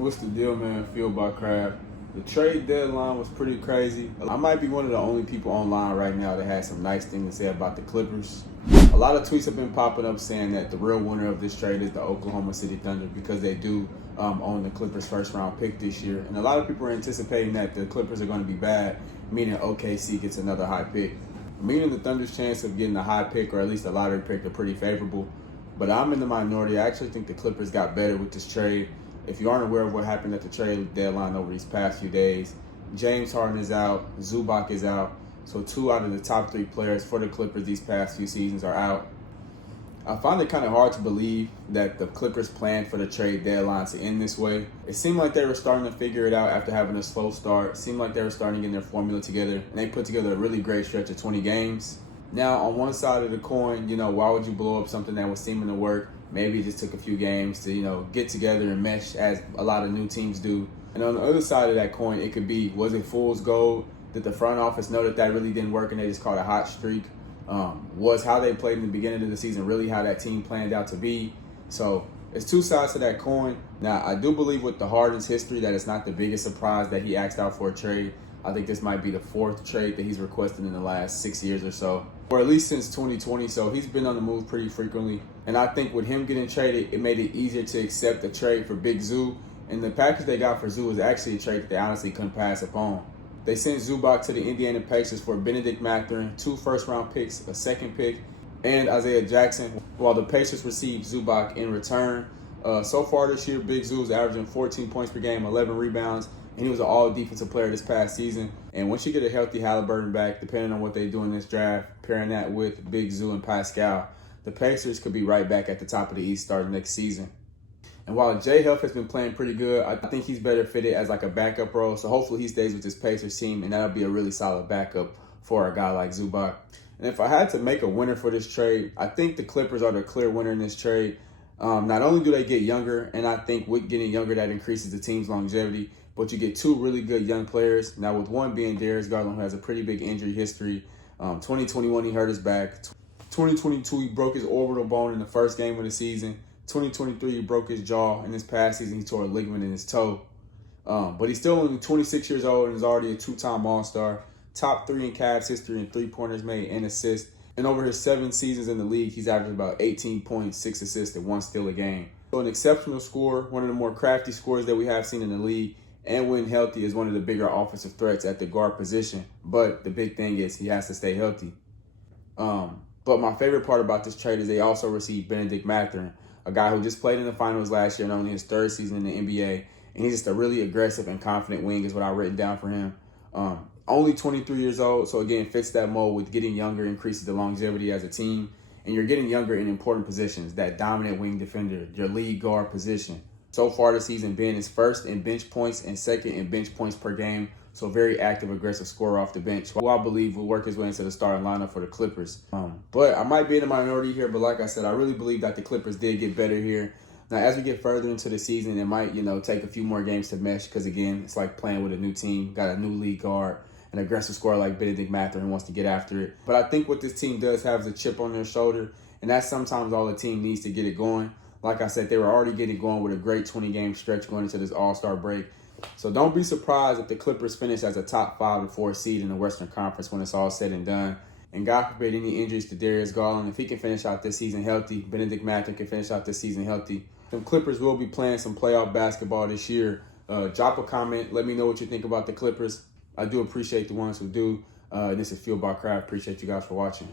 What's the deal, man? Fueled by Craft. The trade deadline was pretty crazy. I might be one of the only people online right now that has some nice things to say about the Clippers. A lot of tweets have been popping up saying that the real winner of this trade is the Oklahoma City Thunder because they do own the Clippers' first-round pick this year. And a lot of people are anticipating that the Clippers are going to be bad, meaning OKC gets another high pick. Meaning the Thunder's chance of getting a high pick or at least a lottery pick are pretty favorable. But I'm in the minority. I actually think the Clippers got better with this trade. If you aren't aware of what happened at the trade deadline over these past few days, James Harden is out, Zubac is out. So 2 out of the top 3 players for the Clippers these past few seasons are out. I find it kind of hard to believe that the Clippers planned for the trade deadline to end this way. It seemed like they were starting to figure it out after having a slow start. It seemed like they were starting to get their formula together, and they put together a really great stretch of 20 games. Now, on one side of the coin, why would you blow up something that was seeming to work? Maybe it just took a few games to, get together and mesh as a lot of new teams do. And on the other side of that coin, it could be, was it fool's gold? Did the front office know that really didn't work and they just caught a hot streak? Was how they played in the beginning of the season really how that team planned out to be? So it's 2 sides to that coin. Now, I do believe with the Harden's history that it's not the biggest surprise that he asked out for a trade. I think this might be the 4th trade that he's requested in the last 6 years or so, or at least since 2020. So he's been on the move pretty frequently. And I think with him getting traded, it made it easier to accept the trade for Big Zoo. And the package they got for Zoo was actually a trade that they honestly couldn't pass upon. They sent Zubac to the Indiana Pacers for Benedict Mathurin, 2 first-round picks, a 2nd pick, and Isaiah Jackson, while the Pacers received Zubac in return. So far this year, Big Zoo is averaging 14 points per game, 11 rebounds, and he was an all-defensive player this past season. And once you get a healthy Halliburton back, depending on what they do in this draft, pairing that with Big Zoo and Pascal, the Pacers could be right back at the top of the East starting next season. And while Jay Huff has been playing pretty good, I think he's better fitted as like a backup role. So hopefully he stays with this Pacers team, and that'll be a really solid backup for a guy like Zubac. And if I had to make a winner for this trade, I think the Clippers are the clear winner in this trade. Not only do they get younger, and I think with getting younger that increases the team's longevity, but you get 2 really good young players. Now with one being Darius Garland, who has a pretty big injury history. 2021 he hurt his back. 2022 he broke his orbital bone in the first game of the season. 2023 he broke his jaw. In this past season he tore a ligament in his toe. But he's still only 26 years old and is already a 2-time All-Star. Top 3 in Cavs history in 3-pointers made and assists. And over his 7 seasons in the league, he's averaged about 18 points, 6 assists, and 1 steal a game. So an exceptional scorer, one of the more crafty scorers that we have seen in the league. And when healthy is one of the bigger offensive threats at the guard position. But the big thing is he has to stay healthy. But my favorite part about this trade is they also received Benedict Mathurin, a guy who just played in the finals last year and only his 3rd season in the NBA. And he's just a really aggressive and confident wing is what I've written down for him. Only 23 years old, so again, fits that mold with getting younger, increases the longevity as a team. And you're getting younger in important positions, that dominant wing defender, your lead guard position. So far this season, Ben is 1st in bench points and 2nd in bench points per game. So very active, aggressive scorer off the bench, who I believe will work his way into the starting lineup for the Clippers. But I might be in the minority here, but like I said, I really believe that the Clippers did get better here. Now, as we get further into the season, it might, take a few more games to mesh because, again, it's like playing with a new team, got a new lead guard, an aggressive scorer like Benedict Mathurin who wants to get after it. But I think what this team does have is a chip on their shoulder, and that's sometimes all the team needs to get it going. Like I said, they were already getting going with a great 20-game stretch going into this All-Star break. So don't be surprised if the Clippers finish as a top 5 to 4 seed in the Western Conference when it's all said and done. And God forbid any injuries to Darius Garland. If he can finish out this season healthy, Benedict Mathurin can finish out this season healthy. The Clippers will be playing some playoff basketball this year. Drop a comment. Let me know what you think about the Clippers. I do appreciate the ones who do. This is Fueled by Craft. Appreciate you guys for watching.